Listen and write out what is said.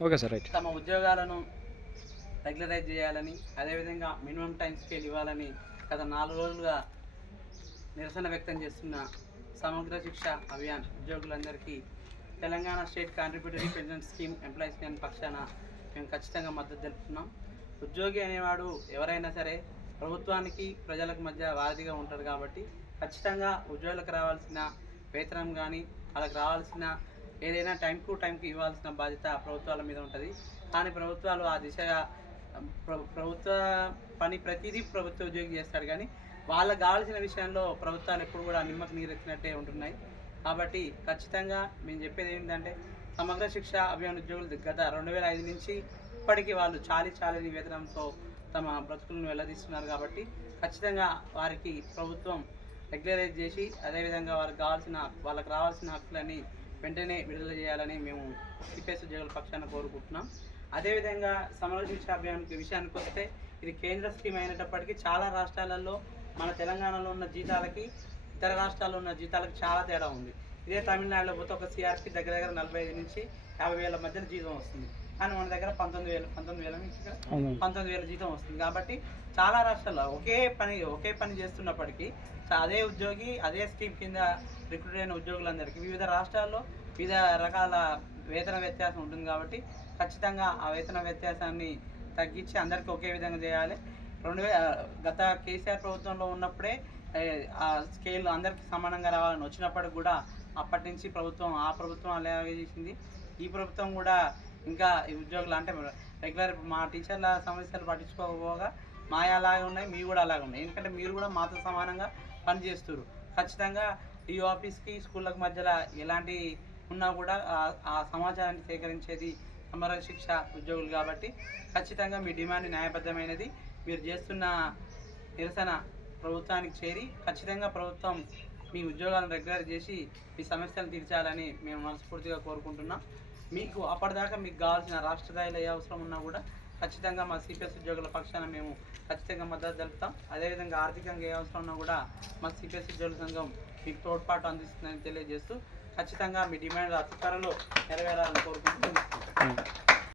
Okay sir right. తమ ఉద్యోగాలను regularise చేయాలని అదేవిధంగా మినిమం టైం స్కేల్ ఇవ్వాలని గత నాలుగు రోజులుగా నిరసన వ్యక్తం చేస్తున్న సమగ్ర శిక్ష అభియాన్ ఉద్యోగులందరికీ Telangana state contributory pension scheme employees union పక్షాన మేము ఖచ్చితంగా మద్దతు తెలుపుతున్నాం. ఉద్యోగి అనేవాడు ఎవరైనా సరే ప్రభుత్వానికి ప్రజలకు మధ్య వారధిగా ఉంటారు కాబట్టి ఖచ్చితంగా ఉద్యోగులకు రావాల్సిన వేతనం కానీ వాళ్ళకి రావాల్సిన ఏదైనా టైంకు టైంకి ఇవ్వాల్సిన బాధ్యత ప్రభుత్వాల మీద ఉంటుంది. కానీ ప్రభుత్వాలు ఆ దిశగా ప్రభుత్వ పని ప్రతిదీ ప్రభుత్వ ఉద్యోగి చేస్తాడు కానీ వాళ్ళకు కావాల్సిన విషయంలో ప్రభుత్వాలు ఎప్పుడు కూడా నిమ్మకు నీరెత్తినట్టే ఉంటున్నాయి. కాబట్టి ఖచ్చితంగా మేము చెప్పేది ఏంటంటే సమగ్ర శిక్ష అభియాన్ ఉద్యోగులు గత రెండు వేల ఐదు నుంచి ఇప్పటికీ వాళ్ళు చాలి చాలని వేతనంతో తమ బ్రతుకులను వెల్లదీస్తున్నారు కాబట్టి ఖచ్చితంగా వారికి ప్రభుత్వం రెగ్యులరైజ్ చేసి అదేవిధంగా వారికి కావాల్సిన వాళ్ళకి రావాల్సిన హక్కులని వెంటనే విడుదల చేయాలని మేము సిపిఎస్ ఉద్యోగుల పక్షాన కోరుకుంటున్నాం. అదేవిధంగా సమగ్ర శిక్ష అభియాన్కి విషయానికి వస్తే ఇది కేంద్ర స్కీమ్ అయినప్పటికీ చాలా రాష్ట్రాలలో మన తెలంగాణలో ఉన్న జీతాలకి ఇతర రాష్ట్రాల్లో ఉన్న జీతాలకు చాలా తేడా ఉంది. ఇదే తమిళనాడులో పోతే ఒక సిఆర్కి దగ్గర దగ్గర నలభై ఐదు నుంచి యాభై వేల మధ్యన జీతం వస్తుంది. కానీ మన దగ్గర పంతొమ్మిది వేలు పంతొమ్మిది వేల నుంచి పంతొమ్మిది వేల జీతం వస్తుంది. కాబట్టి చాలా రాష్ట్రాల్లో ఒకే పని ఒకే పని చేస్తున్నప్పటికీ అదే ఉద్యోగి అదే స్కీమ్ కింద రిక్రూట్ అయిన ఉద్యోగులందరికీ వివిధ రాష్ట్రాల్లో వివిధ రకాల వేతన వ్యత్యాసం ఉంటుంది కాబట్టి ఖచ్చితంగా ఆ వేతన వ్యత్యాసాన్ని తగ్గించి అందరికీ ఒకే విధంగా చేయాలి. రెండు వే గత కేసీఆర్ ప్రభుత్వంలో ఉన్నప్పుడే ఆ స్కేల్ అందరికీ సమానంగా రావాలని వచ్చినప్పటికి కూడా అప్పటి నుంచి ప్రభుత్వం ఆ ప్రభుత్వం అలాగే చేసింది. ఈ ప్రభుత్వం కూడా ఇంకా ఈ ఉద్యోగులు అంటే రెగ్యులర్ మా టీచర్ల సమస్యలు పట్టించుకోకపోగా మా అలాగే ఉన్నాయి మీ కూడా అలాగే ఉన్నాయి. ఎందుకంటే మీరు కూడా మాతో సమానంగా పనిచేస్తారు ఖచ్చితంగా ఈ ఆఫీస్కి స్కూళ్ళకి మధ్యలో ఎలాంటి ఉన్నా కూడా ఆ- ఆ సమాచారాన్ని సేకరించేది సమర శిక్ష ఉద్యోగులు కాబట్టి ఖచ్చితంగా మీ డిమాండ్ న్యాయబద్ధమైనది. మీరు చేస్తున్న నిరసన ప్రభుత్వానికి చేరి ఖచ్చితంగా ప్రభుత్వం మీ ఉద్యోగాలను రెగ్యులర్ చేసి మీ సమస్యలను తీర్చాలని మేము మనస్ఫూర్తిగా కోరుకుంటున్నాం. మీకు అప్పటిదాకా మీకు కావాల్సిన రాష్ట్ర స్థాయిలో ఏ అవసరం ఉన్నా కూడా ఖచ్చితంగా మా సిపిఎస్ ఉద్యోగుల పక్షాన మేము ఖచ్చితంగా మద్దతు తెలుపుతాం. అదేవిధంగా ఆర్థికంగా ఏ అవసరం ఉన్నా కూడా మా సిపిఎస్ ఉద్యోగుల సంఘం మీకు తోడ్పాటు అందిస్తుందని తెలియజేస్తూ ఖచ్చితంగా మీ డిమాండ్ అతి త్వరలో నెరవేరాలని కోరుకుంటూ